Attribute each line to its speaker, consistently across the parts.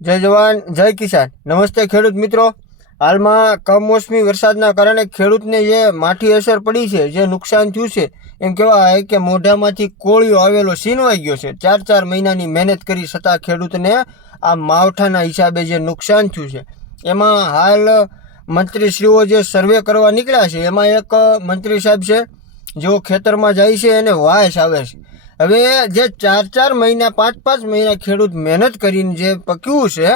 Speaker 1: જય જવાન, જય કિસાન. નમસ્તે ખેડૂત મિત્રો. હાલમાં કમોસમી વરસાદના કારણે ખેડૂતને જે માઠી અસર પડી છે, જે નુકસાન થયું છે, એમ કહેવાય કે મોઢામાંથી કોળિયો આવેલો સીનવાઈ ગયો છે. ચાર ચાર મહિનાની મહેનત કરી છતાં ખેડૂતને આ માવઠાના હિસાબે જે નુકસાન થયું છે. એમાં હાલ મંત્રીશ્રીઓ જે સર્વે કરવા નીકળ્યા છે, એમાં એક મંત્રી સાહેબ છે, જેઓ ખેતરમાં જાય છે અને વાયસ આવે છે. હવે જે ચાર ચાર મહિના, પાંચ પાંચ મહિના ખેડૂત મહેનત કરીને જે પક્યું છે,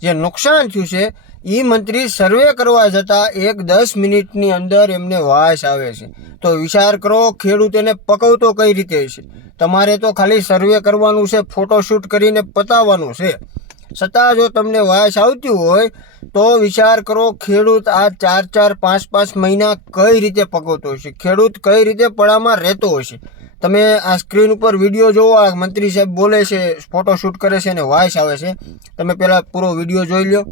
Speaker 1: જે નુકસાન થયું છે એ મંત્રી સર્વે કરવા જતાં એક દસ મિનિટની અંદર એમને વાસ આવે છે. તો વિચાર કરો, ખેડૂત એને પકવતો કઈ રીતે છે? તમારે તો ખાલી સર્વે કરવાનું છે, ફોટોશૂટ કરીને પતાવવાનું છે. છતાં જો તમને વાસ આવતી હોય, તો વિચાર કરો, ખેડૂત આ ચાર ચાર, પાંચ પાંચ મહિના કઈ રીતે પકવતો હશે ખેડૂત કઈ રીતે પડામાં રહેતો હશે? તમે આ સ્ક્રીન ઉપર વીડિયો જોવો, આ મંત્રી સાહેબ બોલે છે ફોટોશૂટ કરે છે અને વાઇસ આવે છે, તમે પહેલાં પૂરો વીડિયો જોઈ લો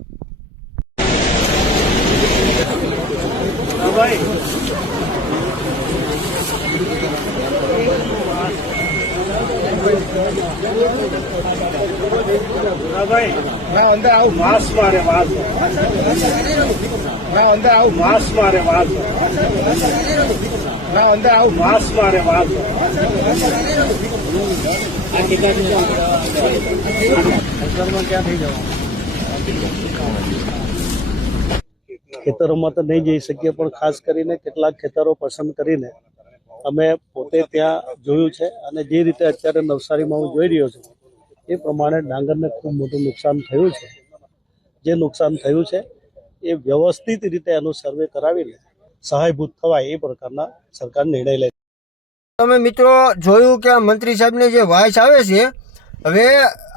Speaker 2: ખેતરોમાં તો નહીં જઈ શકીએ પણ ખાસ કરીને કેટલાક ખેતરો પસંદ કરીને અમે પોતે ત્યાં જોયું છે અને જે રીતે અત્યારે નવસારીમાં હું જોઈ રહ્યો છું, એ પ્રમાણે ડાંગરને ખૂબ મોટું નુકસાન થયું છે. જે નુકસાન થયું છે, એ વ્યવસ્થિત રીતે એનું સર્વે કરાવીને સહાયભૂત થવાય એ પ્રકારના સરકાર નિર્ણય લે
Speaker 1: તમે મિત્રો જોયું કે આ મંત્રી સાહેબને જે વાઇસ આવે છે, હવે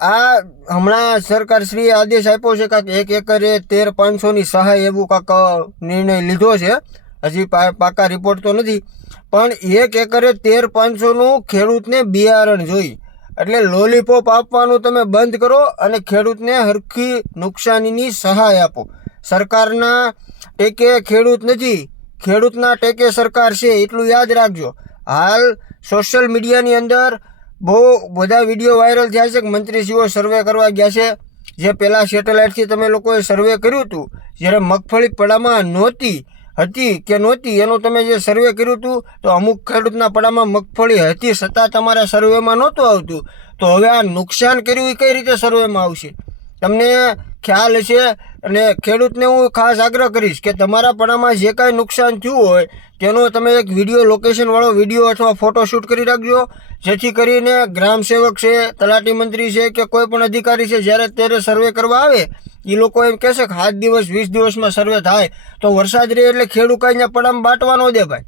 Speaker 1: આ હમણાં સરકારશ્રીએ આદેશ આપ્યો છે કાંક એક એકરે તેર પાંચસોની સહાય એવું કાંક નિર્ણય લીધો છે. હજી પાકા રિપોર્ટ તો નથી. પણ એક એકરે તેર પાંચસોનું ખેડૂતને બિયારણ જોઈ. એટલે લોલીપોપ આપવાનું તમે બંધ કરો અને ખેડૂતને હરખી નુકસાનીની સહાય આપો. સરકારના ટેકે ખેડૂત નથી. ખેડૂતના ટેકે સરકાર છે, એટલું યાદ રાખજો. હાલ સોશિયલ મીડિયાની અંદર બહુ બધા વીડિયો વાયરલ થયા છે કે મંત્રીશ્રીઓ સર્વે કરવા ગયા છે. જે પહેલાં સેટેલાઇટથી તમે લોકોએ સર્વે કર્યું હતું, જ્યારે મગફળી પડામાં નહોતી. હતી કે નહોતી? એનું તમે જે સર્વે કર્યું હતું, તો અમુક ખેડૂતના પડામાં મગફળી હતી છતાં તમારા સર્વેમાં નહોતું આવતું. તો હવે આ નુકસાન કર્યું એ કઈ રીતે સર્વેમાં આવશે? તમને ખ્યાલ હશે, અને ખેડૂતને હું ખાસ આગ્રહ કરીશ કે તમારા પડામાં જે કાંઈ નુકસાન થયું હોય, તેનો તમે એક વીડિયો લોકેશનવાળો વીડિયો અથવા ફોટો શૂટ કરી રાખજો, જેથી કરીને ગ્રામ સેવક છે, તલાટી મંત્રી છે કે કોઈ પણ અધિકારી છે, જ્યારે ત્યારે સર્વે કરવા આવે એ લોકો એમ કહેશે કે સાત દિવસ, વીસ દિવસમાં સર્વે થાય, તો વરસાદ રહે એટલે ખેડૂત કાંઈ પડામાં બાટવા ન દે ભાઈ.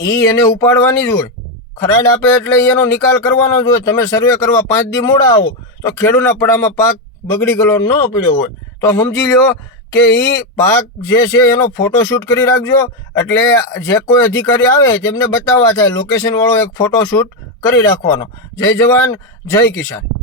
Speaker 1: એ એને ઉપાડવાની જ હોય. ખરાડ આપે એટલે એનો નિકાલ કરવાનો જ હોય. તમે સર્વે કરવા પાંચ દી મોડા આવો, તો ખેડૂતના પડામાં પાક બગડી ગયેલો ન પડ્યો હોય. તો સમજી લો કે એ પાક જે છે એનો ફોટોશૂટ કરી રાખજો. એટલે જે કોઈ અધિકારી આવે તેમને બતાવવા થાય. લોકેશનવાળો એક ફોટોશૂટ કરી રાખવાનો. જય જવાન, જય કિસાન.